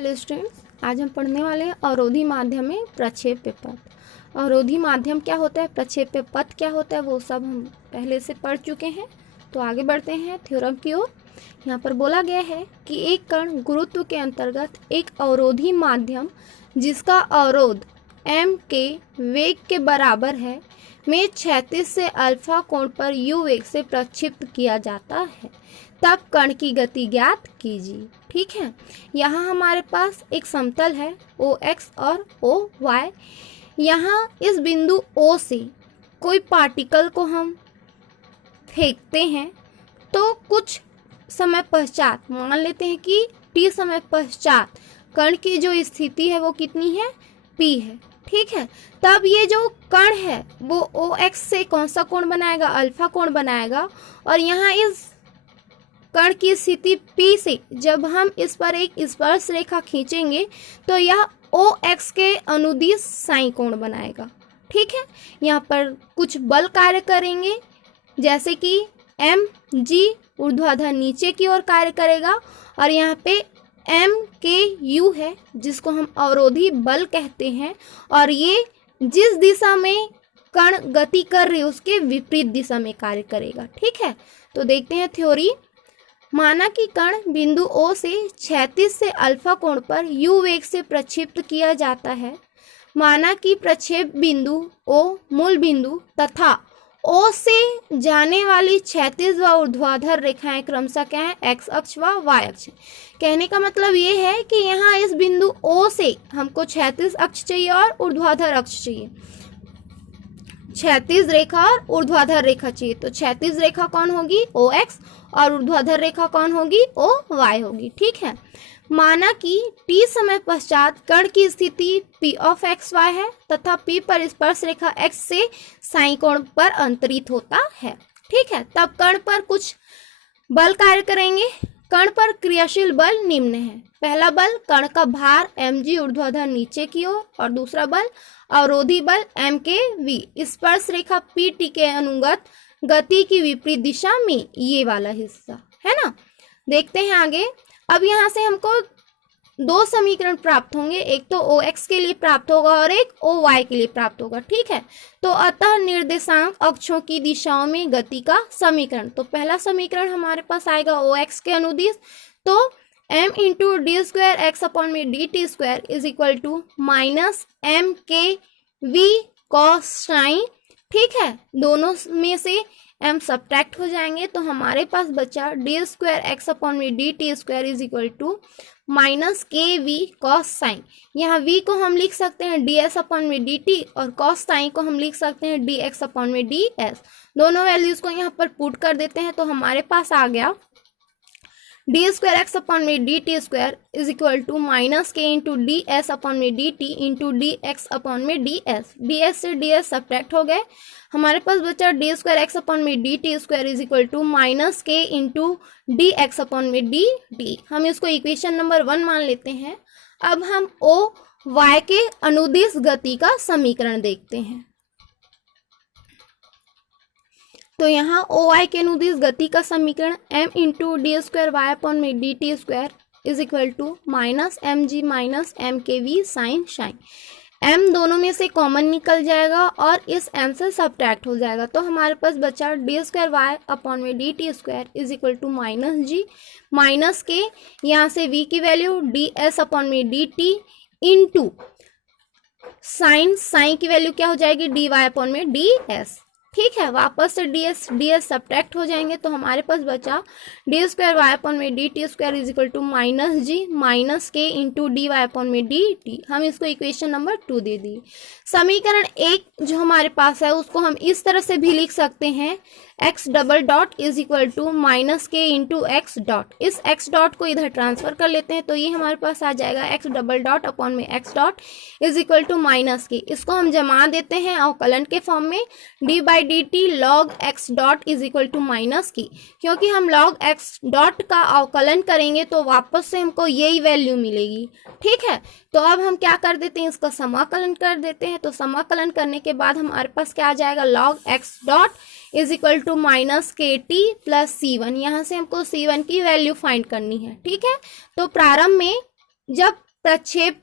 Hello students, आज हम पढ़ने वाले हैं अवरोधी माध्यम में प्रक्षेप्य पथ। अवरोधी माध्यम क्या होता है, प्रक्षेप्य पथ क्या होता है, वो सब हम पहले से पढ़ चुके हैं। तो आगे बढ़ते हैं थ्योरम की ओर। यहाँ पर बोला गया है कि एक कण गुरुत्व के अंतर्गत एक अवरोधी माध्यम जिसका अवरोध m के वेग के बराबर है में क्षैतिज से अल्फा कोण पर u वेग से प्रक्षिप्त किया जाता है, तब कण की गति ज्ञात कीजिए। ठीक है, यहाँ हमारे पास एक समतल है OX और OY। यहाँ इस बिंदु O से कोई पार्टिकल को हम फेंकते हैं तो कुछ समय पश्चात, मान लेते हैं कि t समय पश्चात, कण की जो स्थिति है वो कितनी है, P है। ठीक है, तब ये जो कण है वो OX से कौन सा कोण बनाएगा, अल्फा कोण बनाएगा। और यहाँ इस कण की स्थिति P से जब हम इस पर एक स्पर्श रेखा खींचेंगे तो यह OX के अनुदिश साइन कोण बनाएगा। ठीक है, यहाँ पर कुछ बल कार्य करेंगे, जैसे कि mg ऊर्ध्वाधर नीचे की ओर कार्य करेगा, और यहाँ पे mku है जिसको हम अवरोधी बल कहते हैं, और ये जिस दिशा में कण गति कर रही है उसके विपरीत दिशा में कार्य करेगा। ठीक है, तो देखते हैं थ्योरी। माना कि कण बिंदु O से क्षैतिज से अल्फा कोण पर u वेग से प्रक्षिप्त किया जाता है। माना कि प्रक्षेप बिंदु O मूल बिंदु तथा O से जाने वाली क्षैतिज व ऊर्ध्वाधर रेखाएं क्रमशः क्या है, x अक्ष व y अक्ष। कहने का मतलब ये है कि यहाँ इस बिंदु O से हमको क्षैतिज अक्ष चाहिए और ऊर्ध्वाधर अक्ष चाहिए, क्षैतिज रेखा और ऊर्ध्वाधर रेखा चाहिए। तो क्षैतिज रेखा कौन होगी, OX, और ऊर्ध्वाधर रेखा कौन होगी, OY होगी। ठीक है, माना कि t समय पश्चात कण की स्थिति P ऑफ XY है तथा P पर स्पर्श रेखा x से साइन कोण पर अंतरित होता है। ठीक है, तब कण पर कुछ बल कार्य करेंगे। कण पर क्रियाशील बल निम्न है। पहला बल कण का भार mg ऊर्ध्वाधर नीचे की ओर, और दूसरा बल अवरोधी बल mkv स्पर्श रेखा pt के अनुगत गति की विपरीत दिशा में, ये वाला हिस्सा है ना। देखते हैं आगे। अब यहाँ से हमको दो समीकरण प्राप्त होंगे, एक तो OX के लिए प्राप्त होगा और एक OY के लिए प्राप्त होगा। ठीक है, तो अतः निर्देशांक अक्षों की दिशाओं में गति का समीकरण। तो पहला समीकरण हमारे पास आएगा OX के अनुदिश, तो m into D square x upon में D T square is equal to minus M K V cos sine. ठीक है, दोनों में से m सब्ट्रैक्ट हो जाएंगे तो हमारे पास बचा डी स्क्वायर एक्स अपॉन में D T square is equal to minus K V cos sine. यहाँ v को हम लिख सकते हैं डी एस अपॉन में डी टी, और कॉस साइन को हम लिख सकते हैं डी एक्स अपॉन में डी एस। दोनों वैल्यूज को यहाँ पर पुट कर देते हैं तो हमारे पास आ गया डी स्क्वायर एक्स अपॉन में D T square is equal to minus k into d S upon में D t into d x upon में डी एस। डी एस से डी एस सब्ट्रैक्ट हो गए, हमारे पास बचा डी स्क्वायर एक्स अपॉन में D T square is equal to minus k into d x upon में डी टी। हम इसको इक्वेशन नंबर 1 मान लेते हैं। अब हम ओ वाई के अनुदिश गति का समीकरण देखते हैं। तो यहाँ OY के अनुदिश गति का समीकरण m into D square Y upon में D T square is equal to minus M G minus M K V sine sine. m दोनों में से कॉमन निकल जाएगा और इस m से सब्ट्रैक्ट हो जाएगा, तो हमारे पास बचा डी स्क्वायर वाई अपॉन में D T square is equal to minus g minus k, यहाँ से v की वैल्यू डी एस अपॉन में डी टी इंटू साइन की वैल्यू क्या हो जाएगी, डी वाई अपॉन में डी एस। ठीक है, वापस से डी एस सब्ट्रैक्ट हो जाएंगे तो हमारे पास बचा डी स्क्वायर वाई अपॉन में D T square is equal to minus g minus k into d y upon में डी टी। हम इसको इक्वेशन नंबर 2 दे दिए। समीकरण 1 जो हमारे पास है उसको हम इस तरह से भी लिख सकते हैं, x double dot is equal to minus k into x dot. इस एक्स डॉट को इधर ट्रांसफर कर लेते हैं तो ये हमारे पास आ जाएगा एक्स डबल डॉट अपॉन में x dot is equal to minus k. इसको हम जमा देते हैं अवकलन के फॉर्म में, d by D T log x dot is equal to minus k. क्योंकि हम लॉग एक्स डॉट का अवकलन करेंगे तो वापस से हमको यही वैल्यू मिलेगी। ठीक है, तो अब हम क्या कर देते हैं, इसका समाकलन कर देते हैं। तो समाकलन करने के बाद हमारे पास क्या आ जाएगा, log x dot is equal to minus के टी प्लस C1। यहाँ से हमको C1 की वैल्यू फाइंड करनी है। ठीक है, तो प्रारंभ में जब प्रक्षेप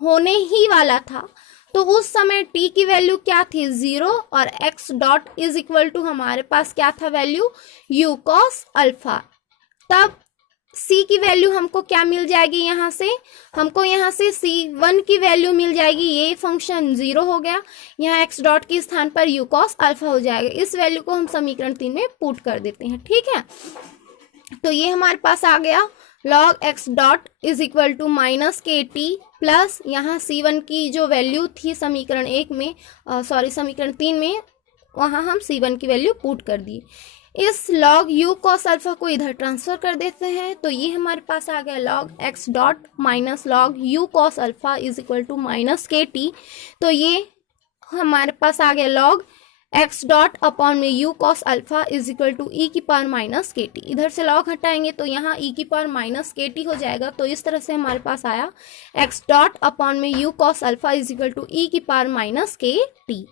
होने ही वाला था, तो उस समय t की वैल्यू क्या थी 0 और x dot is equal to हमारे पास क्या था वैल्यू u cos अल्फा। तब c की वैल्यू हमको क्या मिल जाएगी, यहाँ से हमको यहाँ से c1 की वैल्यू मिल जाएगी, ये फंक्शन 0 हो गया, यहाँ x डॉट के स्थान पर u cos अल्फा हो जाएगा। इस वैल्यू को हम समीकरण 3 में पुट कर देते हैं, ठीक है। तो ये हमारे पास आ गया log x dot is equal to minus के टी प्लस यहाँ c1 की जो वैल्यू थी समीकरण 1 में समीकरण 3 में, वहाँ हम c1 की वैल्यू पुट कर दी। इस log u cos अल्फा को इधर ट्रांसफर कर देते हैं, तो ये हमारे पास आ गया log x dot minus log u cos alpha is equal to minus के टी। तो ये हमारे पास आ गया log x डॉट अपॉन में u cos alpha is equal to E की पावर माइनस के टी। इधर से log हटाएंगे तो यहाँ e की पावर माइनस के टी हो जाएगा। तो इस तरह से हमारे पास आया x डॉट अपॉन में u cos alpha is equal to E की पावर माइनस के टी।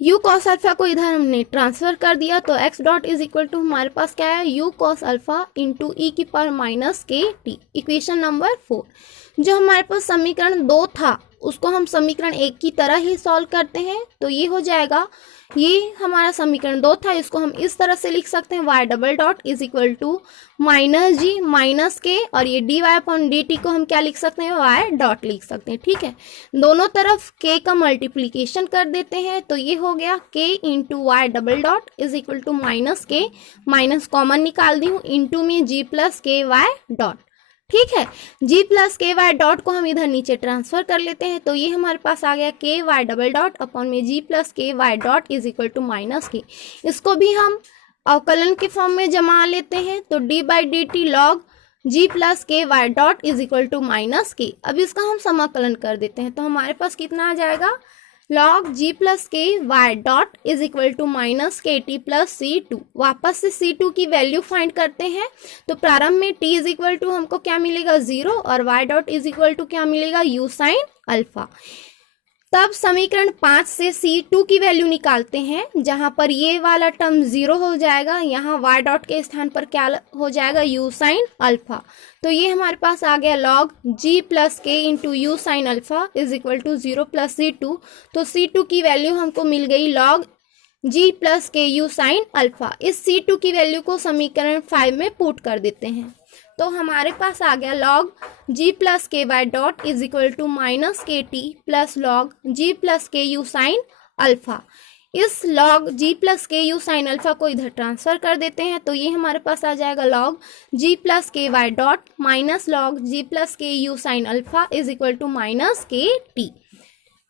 u cos अल्फा को इधर हमने ट्रांसफर कर दिया, तो x dot is equal to हमारे पास क्या है u cos अल्फा इंटू ई की पावर माइनस के टी। Equation number 4। जो हमारे पास समीकरण 2 था उसको हम समीकरण 1 की तरह ही सॉल्व करते हैं, तो ये हो जाएगा, ये हमारा समीकरण 2 था, इसको हम इस तरह से लिख सकते हैं y double dot is equal to minus g minus k, और ये dy अपॉन dt को हम क्या लिख सकते हैं y डॉट लिख सकते हैं, ठीक है। दोनों तरफ k का मल्टीप्लीकेशन कर देते हैं, तो ये हो गया k into y double dot is equal to minus k, minus common निकाल दी हूँ, इंटू में g प्लस के वाई डॉट, ठीक है। g प्लस के वाई डॉट को हम इधर नीचे ट्रांसफर कर लेते हैं, तो ये हमारे पास आ गया k y double dot upon में g प्लस के Y dot is equal to minus k. इसको भी हम अवकलन के फॉर्म में जमा लेते हैं, तो d by D T log g plus के Y dot is equal to minus K. अब इसका हम समाकलन कर देते हैं, तो हमारे पास कितना आ जाएगा log g प्लस के Y dot is equal to minus के टी प्लस c2। वापस से c2 की वैल्यू फाइंड करते हैं, तो प्रारंभ में t इज इक्वल टू हमको क्या मिलेगा 0 और y dot is equal to क्या मिलेगा u साइन अल्फा। तब समीकरण 5 से c2 की वैल्यू निकालते हैं, जहां पर ये वाला टर्म 0 हो जाएगा, यहाँ y डॉट के स्थान पर क्या हो जाएगा u साइन अल्फा। तो ये हमारे पास आ गया log g plus k into u sine alpha is equal to 0 plus c2। तो c2 की वैल्यू हमको मिल गई log g प्लस के यू साइन अल्फा। इस c2 की वैल्यू को समीकरण 5 में पुट कर देते हैं, तो हमारे पास आ गया log g प्लस के Y dot is equal to minus के T plus log g plus के यू साइन अल्फा। इस log g प्लस के यू साइन अल्फा को इधर ट्रांसफर कर देते हैं, तो ये हमारे पास आ जाएगा log g प्लस के Y dot minus log g plus के you sine alpha is equal to minus के टी।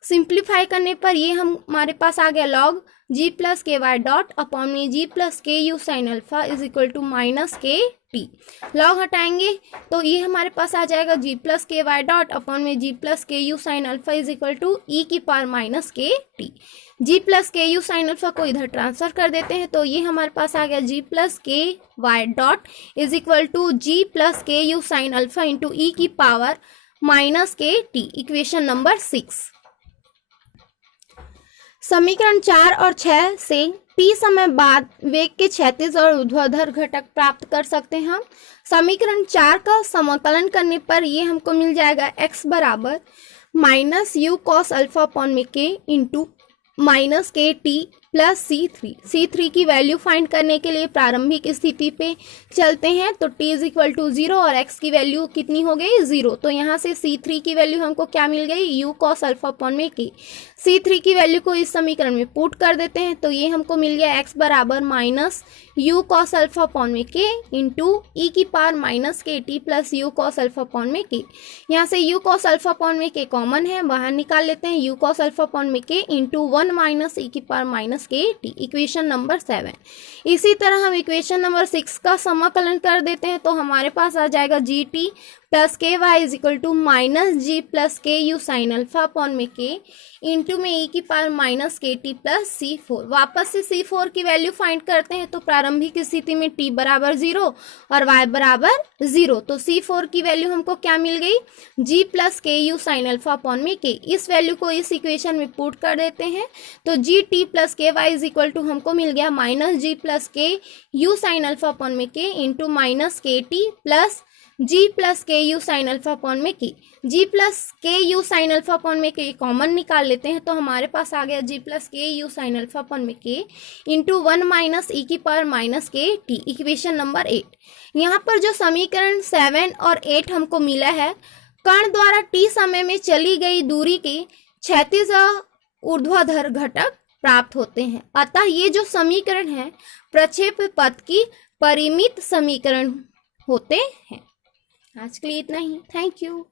सिंप्लीफाई करने पर ये हमारे पास आ गया log g प्लस के वाई डॉट अपॉन में g प्लस के you sine alpha is equal to minus के टी। लॉग हटाएंगे तो ये हमारे पास आ जाएगा g प्लस के वाई डॉट अपॉन में g प्लस के you sine alpha is equal to E की पावर माइनस के टी। g प्लस के यू साइन अल्फा को इधर ट्रांसफर कर देते हैं, तो ये हमारे पास आ गया g प्लस के Y dot is equal to g plus के यू साइन अल्फा इंटू ई की पावर माइनस के टी। Equation number 6। समीकरण 4 और 6 से t समय बाद वेग के क्षैतिज और ऊर्ध्वाधर घटक प्राप्त कर सकते हैं हम। समीकरण 4 का समाकलन करने पर ये हमको मिल जाएगा x बराबर minus you cos alpha upon में के इंटू माइनस के टी प्लस C3 की वैल्यू फाइंड करने के लिए प्रारंभिक स्थिति पे चलते हैं, तो t इज इक्वल टू 0 और x की वैल्यू कितनी हो गई 0। तो यहाँ से C3 की वैल्यू हमको क्या मिल गई u cos अल्फा अपॉन में k। C3 की वैल्यू को इस समीकरण में पुट कर देते हैं, तो ये हमको मिल गया x बराबर minus you cos alpha upon में k इंटू ई की पावर माइनस के T plus you cos alpha upon में k। यहाँ से u cos अल्फा अपॉन में k कॉमन है, बाहर निकाल लेते हैं u cos अल्फा अपॉन में k इंटू 1 माइनस ई की पावर माइनस के टी। Equation number 7। इसी तरह हम इक्वेशन नंबर 6 का समाकलन कर देते हैं, तो हमारे पास आ जाएगा जी टी प्लस के y is equal to minus g plus के यू साइन अल्फा अपॉन में के इंटू में ई की पावर माइनस के टी प्लस C4। वापस से C4 की वैल्यू फाइंड करते हैं, तो प्रारंभिक स्थिति में t बराबर 0 और y बराबर 0, तो C4 की वैल्यू हमको क्या मिल गई g प्लस के यू साइन अल्फा अपॉन में के। इस वैल्यू को इस इक्वेशन में पुट कर देते हैं, तो जी टी प्लस के वाई इज इक्वल टू हमको मिल गया माइनस जी प्लस के यू साइन अल्फा अपॉन में के इंटू माइनस के टी प्लस जी प्लस के यू साइन अल्फा अपॉन में के, जी प्लस के यू साइन अल्फा अपॉन में के कॉमन निकाल लेते हैं तो हमारे पास आ गया जी प्लस के यू साइन अल्फा अपॉन में के इंटू 1 माइनस ई की पावर माइनस के टी, इक्वेशन नंबर 8। यहाँ पर जो समीकरण 7 और 8 हमको मिला है, कण द्वारा टी समय में चली गई दूरी के क्षैतिज ऊर्ध्वाधर घटक प्राप्त होते हैं। अतः ये जो समीकरण है प्रक्षेप पथ की परिमित समीकरण होते हैं। आज के लिए इतना ही। Thank you.